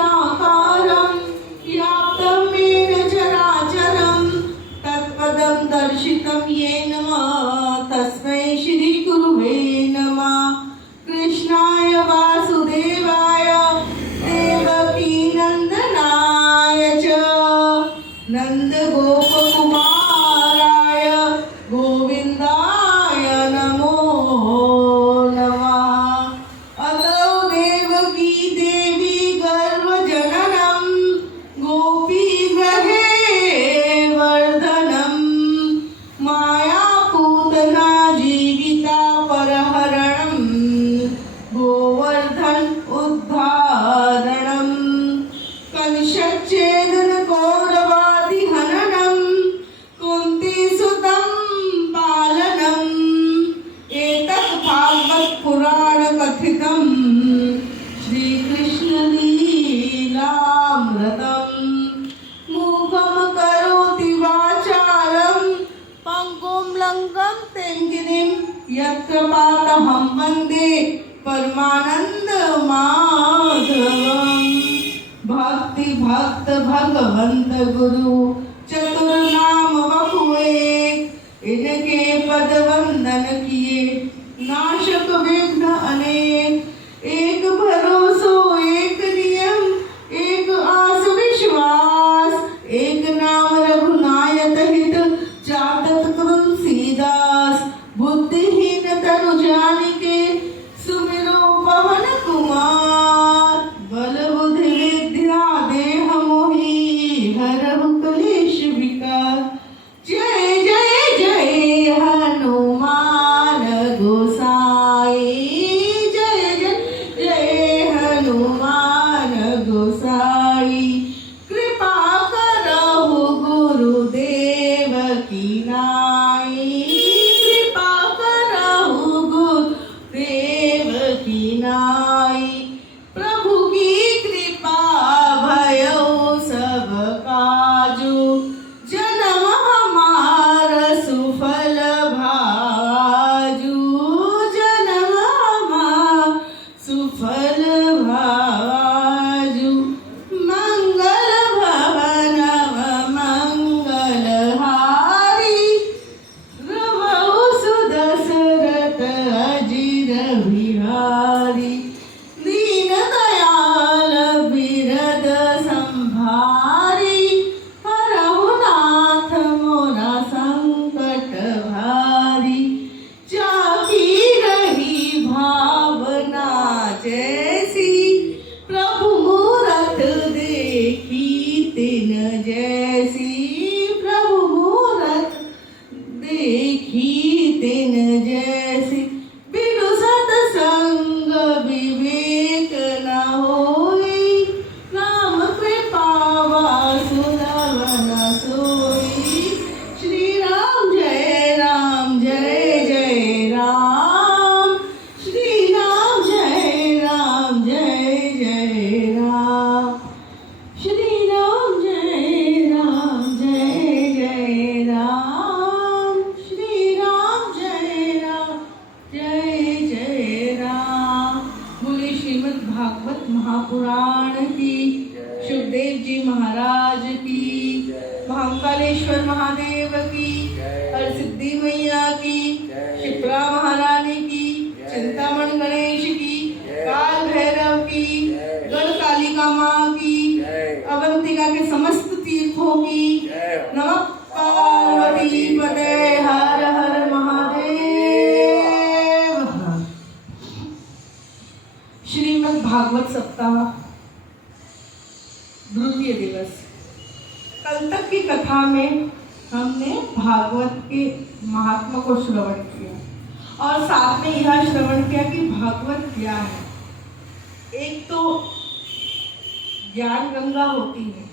बीजाकारं व्याप्तं येन चराचरं तत्पदं दर्शितं येन तस्मै श्री गुरुवे नमः। कृष्णाय वासुदेवाय देवकी नंदनाय च नंद गोपकुमाराय गोविंदाय नमो नमः। अतो देवकी देवी गर्भजननं गोपीगृहे वर्धनं मायापूतना जीविता परहरणं गोवर्धन उद्धारणं कंसच्छेदन कौरवादिहननं कुन्तीसुतं पालनम् एतत् भागवत पुराण कथितं श्रीकृष्ण लीलामृतं। मूकं करोति वाचालं पंगुं लंघं तेङ्गिरिं यत्र पातहं वन्दे परमानंद माधवम्। भक्ति भक्त भगवंत गुरु चतुर्नाम वपुए इनके पद वंदन किए नाशक विघ्न अनेक। एक भरोसो एक नियम एक आस विश्वास एक नाम रघुनायक हित चाटत तुलसीदास। बुद्धिहीन तनु जानिके सुमिरो पवन कुमार बल बुद्धि विद्या देह मोहि हरहु कलेश विकार। जय जय जय हनुमान गोसाई जय जय जय हनुमान गोसाई। कृपा करहु गुरुदेव की नाई कृपा करहु गुरुदेव की नाई। प्रभु की कृपा भयो सब काजू जन्म हमार सुफल भाजू जन्म हमार सुफल भाजू। मंगल भवन मंगलहारी रवौ सुदशरथ अजिर बिहारी। दीन दयाल बिरद संभारी हरहु नाथ मोरा संकट भारी। जाकी रही भावना जैसी प्रभु मूरत देखी तिन जैसी प्रभु मूरत देखी तिन जैसी। बिनु सतसंग विवेक न होई राम कृपा वासुदेव न सोई। श्री राम जय जय राम श्री राम जय जय राम श्री राम जय जय राम श्री राम जय जय राम। बोले श्रीमद् भागवत महापुराण की सुखदेव जी महाराज की महाकालेश्वर महादेव की हरसिद्धि मैया की शिप्रा महारानी की चिंतामण गणेश की काल भैरव की गणकालिका माँ की अवंतिका के समस्त तीर्थों की। नमः पार्वती पते हर हर महादेव। श्रीमद् भागवत सप्ताह द्वितीय दिवस। कल तक की कथा में हमने भागवत के महात्मा को श्रवण किया और साथ में यह श्रवण किया कि भागवत क्या है। एक तो ज्ञान गंगा होती है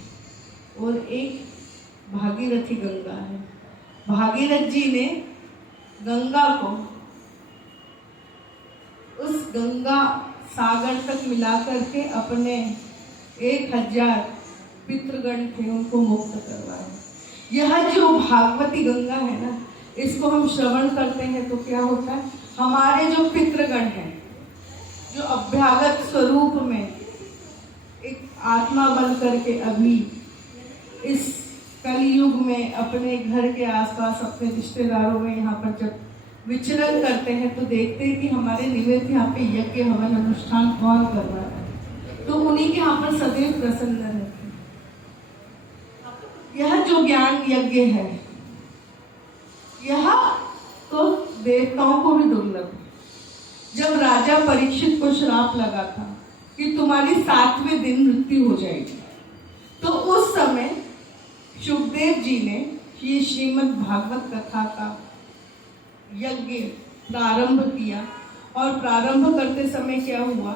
और एक भागीरथी गंगा है। भागीरथ जी ने गंगा को उस गंगा सागर तक मिलाकर के अपने 1000 पितृगण थे उनको मुक्त करवाया। यह जो भागवती गंगा है ना, इसको हम श्रवण करते हैं तो क्या होता है, हमारे जो पितृगण हैं जो अभ्यागत स्वरूप में एक आत्मा बन करके अभी इस कलयुग में अपने घर के आसपास अपने रिश्तेदारों में यहाँ पर जब विचरण करते हैं तो देखते हैं कि हमारे निमित्त यहाँ पे यज्ञ हवन अनुष्ठान कौन कर रहा है, तो उन्हीं के यहाँ पर सदैव प्रसन्न रहते हैं। यह जो ज्ञान यज्ञ है यह तो देवताओं को भी दुर्लभ है। जब राजा परीक्षित को श्राप लगा था कि तुम्हारी 7वें दिन मृत्यु हो जाएगी, तो उस समय शुकदेव जी ने ये श्रीमद् भागवत कथा का यज्ञ प्रारंभ किया। और प्रारंभ करते समय क्या हुआ,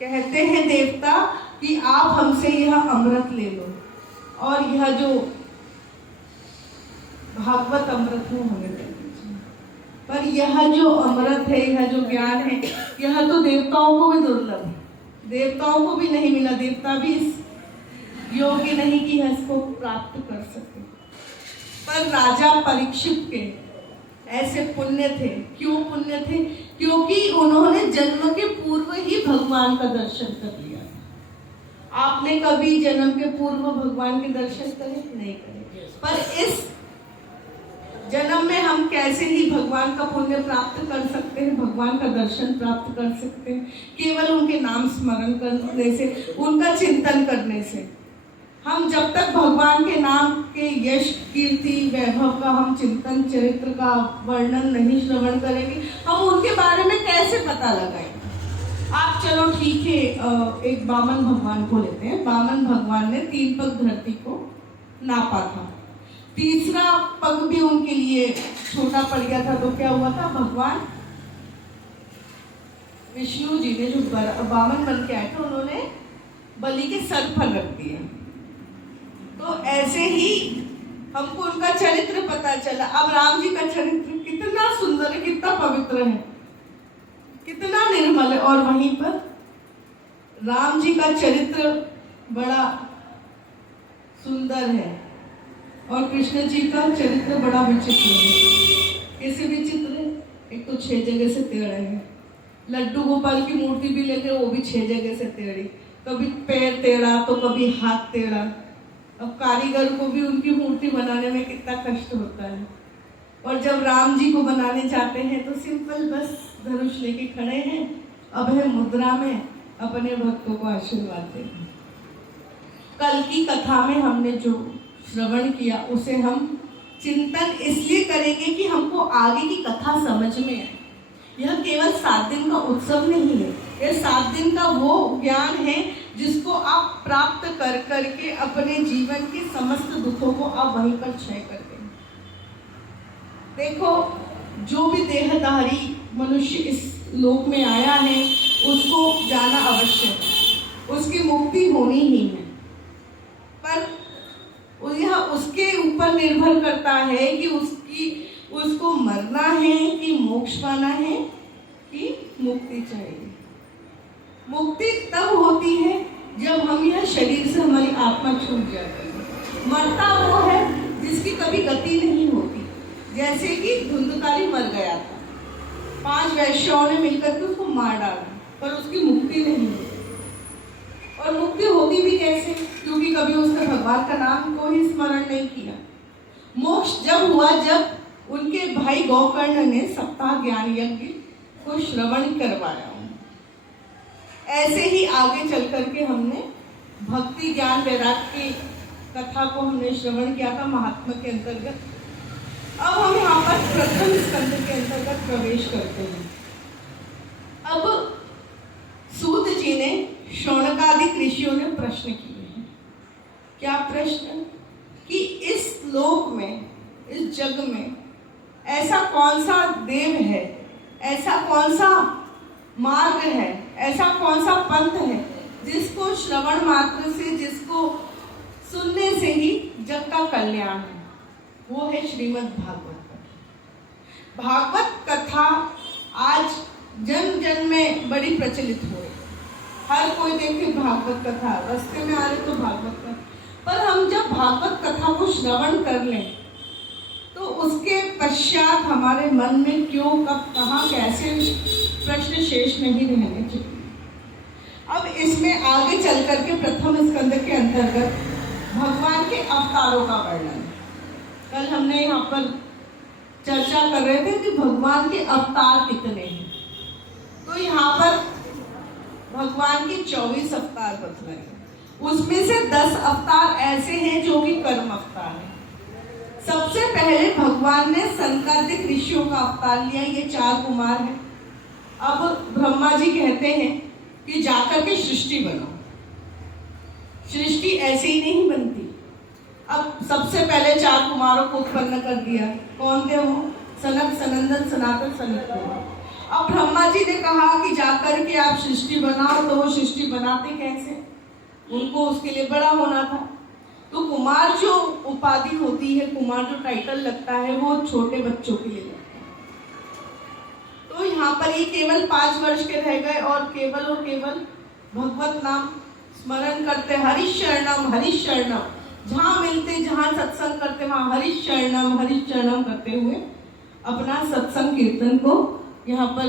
कहते हैं देवता कि आप हमसे यह अमृत ले लो और यह जो भागवत अमृत में होने दे दीजिए। पर यह जो अमृत है, यह जो ज्ञान है, यह तो देवताओं को भी दुर्लभ है, देवताओं को भी नहीं मिला, देवता भी इस योग्य नहीं कि इसको प्राप्त कर सके। पर राजा परीक्षित के ऐसे पुण्य थे। क्यों पुण्य थे? क्योंकि उन्होंने जन्म के पूर्व ही भगवान का दर्शन कर लिया था। आपने कभी जन्म के पूर्व भगवान के दर्शन करे? नहीं करे। पर इस जन्म में हम कैसे ही भगवान का पुण्य प्राप्त कर सकते हैं, भगवान का दर्शन प्राप्त कर सकते हैं? केवल उनके नाम स्मरण करने से, उनका चिंतन करने से। हम जब तक भगवान के नाम के यश कीर्ति वैभव का हम चिंतन चरित्र का वर्णन नहीं श्रवण करेंगे, हम उनके बारे में कैसे पता लगाएंगे? आप चलो ठीक है, एक वामन भगवान को लेते हैं। वामन भगवान ने 3 पग धरती को नापा था, तीसरा पग भी उनके लिए छोटा पड़ गया था, तो क्या हुआ था, भगवान विष्णु जी ने जो वामन बन के आए थे उन्होंने बलि के सर पर रख दिया। तो ऐसे ही हमको उनका चरित्र पता चला। अब राम जी का चरित्र कितना सुंदर है, कितना पवित्र है, कितना निर्मल है, और वहीं पर राम जी का चरित्र बड़ा सुंदर है और कृष्ण जी का चरित्र बड़ा विचित्र है। कैसे विचित्र है? एक तो 6 जगह से टेढ़े है। लड्डू गोपाल की मूर्ति भी लेके वो भी 6 जगह से टेढ़ी, कभी पैर टेढ़ा तो कभी हाथ टेढ़ा। अब कारीगर को भी उनकी मूर्ति बनाने में कितना कष्ट होता है। और जब राम जी को बनाने जाते हैं तो सिंपल बस धनुष लेके खड़े हैं, अभय मुद्रा में अपने भक्तों को आशीर्वाद देते हैं। कल की कथा में हमने जो श्रवण किया उसे हम चिंतन इसलिए करेंगे कि हमको आगे की कथा समझ में आए। यह केवल 7 दिन का उत्सव नहीं है, यह 7 दिन का वो ज्ञान है जिसको आप प्राप्त कर करके अपने जीवन के समस्त दुखों को आप वहीं पर क्षय कर देंगे। देखो, जो भी देहधारी मनुष्य इस लोक में आया है उसको जाना अवश्य है, उसकी मुक्ति होनी ही है। पर यह उसके ऊपर निर्भर करता है कि उसको मरना है कि मोक्ष पाना है कि मुक्ति चाहिए। मुक्ति तब होती है जब हम यह शरीर से हमारी आत्मा छूट जाती है। मरता वो है जिसकी कभी गति नहीं होती। जैसे कि धुंधकारी मर गया था, 5 वैश्याओं ने मिलकर के उसको मार डाला, पर उसकी मुक्ति नहीं हुई। और मुक्ति होती भी कैसे? क्योंकि कभी उसने भगवान का नाम को ही स्मरण नहीं किया। मोक्ष जब हुआ जब उनके भाई गोकर्ण ने सप्ताह ज्ञान यज्ञ को श्रवण करवाया। ऐसे ही आगे चल करके हमने भक्ति ज्ञान वैराग्य की कथा को हमने श्रवण किया था महात्मा के अंतर्गत। अब हम यहाँ पर प्रथम स्कंद के अंतर्गत प्रवेश करते हैं। अब सूत जी ने शौनकादि ऋषियों ने प्रश्न किए हैं। क्या प्रश्न? कि इस लोक में, इस जग में ऐसा कौन सा देव है, ऐसा कौन सा मार्ग है, ऐसा कौन सा पंथ है जिसको श्रवण मात्र से, जिसको सुनने से ही जग का कल्याण है? वो है श्रीमद् भागवत कथा। भागवत कथा आज जन जन में बड़ी प्रचलित हो रही। हर कोई देखे भागवत कथा, रास्ते में आ रहे तो भागवत कथा। पर हम जब भागवत कथा को श्रवण कर लें तो उसके पश्चात हमारे मन में क्यों, कब, कहाँ, कैसे प्रश्न शेष नहीं रहने चाहिए। अब इसमें आगे चल करके प्रथम स्कंद के अंतर्गत भगवान के अवतारों का वर्णन। कल हमने यहाँ पर चर्चा कर रहे थे कि भगवान के अवतार कितने हैं। तो यहाँ पर भगवान के 24 अवतार बतलाए, उसमें से 10 अवतार ऐसे हैं जो कि कर्म अवतार हैं। सबसे पहले भगवान ने संकादिक ऋषियों का अवतार लिया, ये 4 कुमार हैं। अब ब्रह्मा जी कहते हैं कि जाकर के सृष्टि बनाओ। सृष्टि ऐसे ही नहीं बनती। अब सबसे पहले 4 कुमारों को उत्पन्न कर दिया। कौन थे वो? सनक, सनंदन, सनातन, सनत। अब ब्रह्मा जी ने कहा कि जाकर के आप सृष्टि बनाओ, तो वो सृष्टि बनाते कैसे? उनको उसके लिए बड़ा होना था। तो कुमार जो उपाधि होती है, कुमार जो टाइटल लगता है, वो छोटे बच्चों के लिए लगता है। तो यहाँ पर ये केवल 5 वर्ष के रह गए और केवल भगवत नाम स्मरण करते, हरिशरणम हरिशरणम, जहाँ मिलते, जहाँ सत्संग करते, वहाँ हरिशरणम हरिशरणम करते हुए अपना सत्संग कीर्तन को यहाँ पर